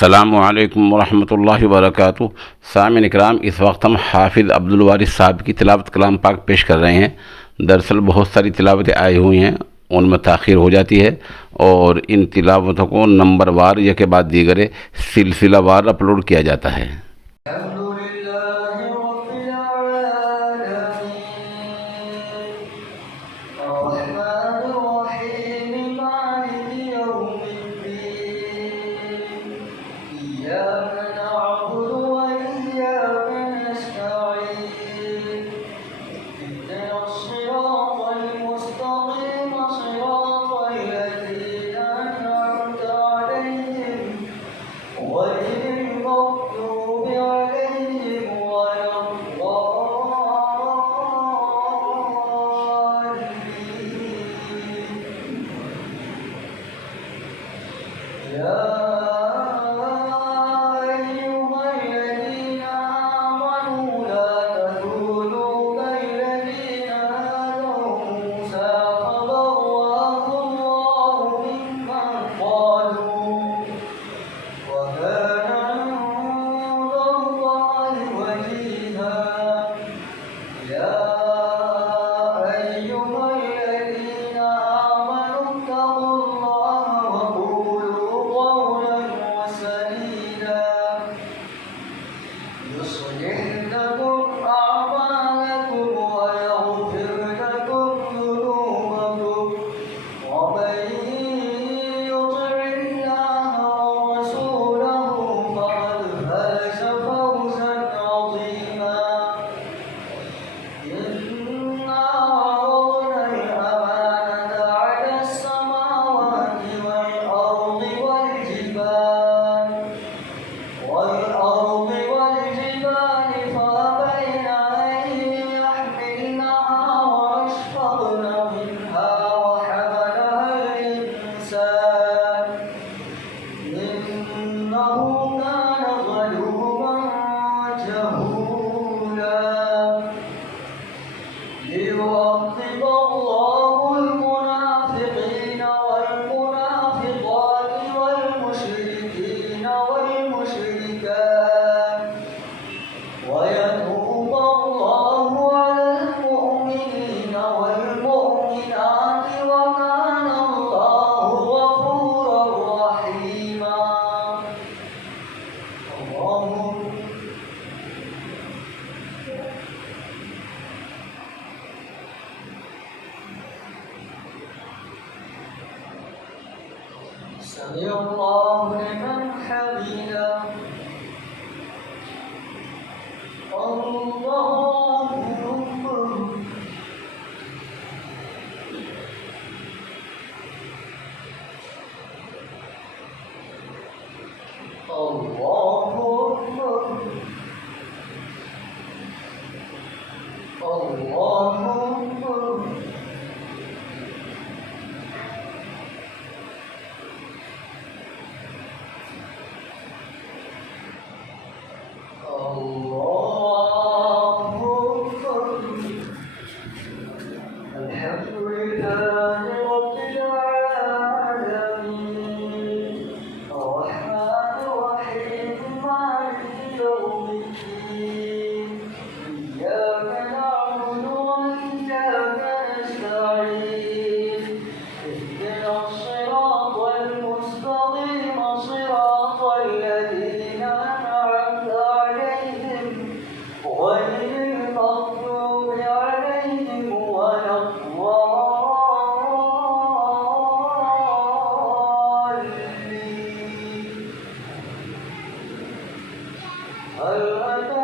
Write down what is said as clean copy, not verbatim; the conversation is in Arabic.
अस्सलामु अलैकुम वरहमतुल्लाहि वबरकातुहू। सामिन इकराम, इस वक्त हम हाफिज अब्दुल वारिस साहब की तिलावत कलाम पाक पेश कर रहे हैं। दरअसल बहुत सारी तिलावतें आई हुई हैं, उनमें ताख़ीर हो जाती है और इन तिलावतों को नंबर वार या के बाद दीगरे सिलसिलावार अपलोड किया जाता है। سمع الله لمن حمده الله أكبر الله أكبر الله أكبر هل أتى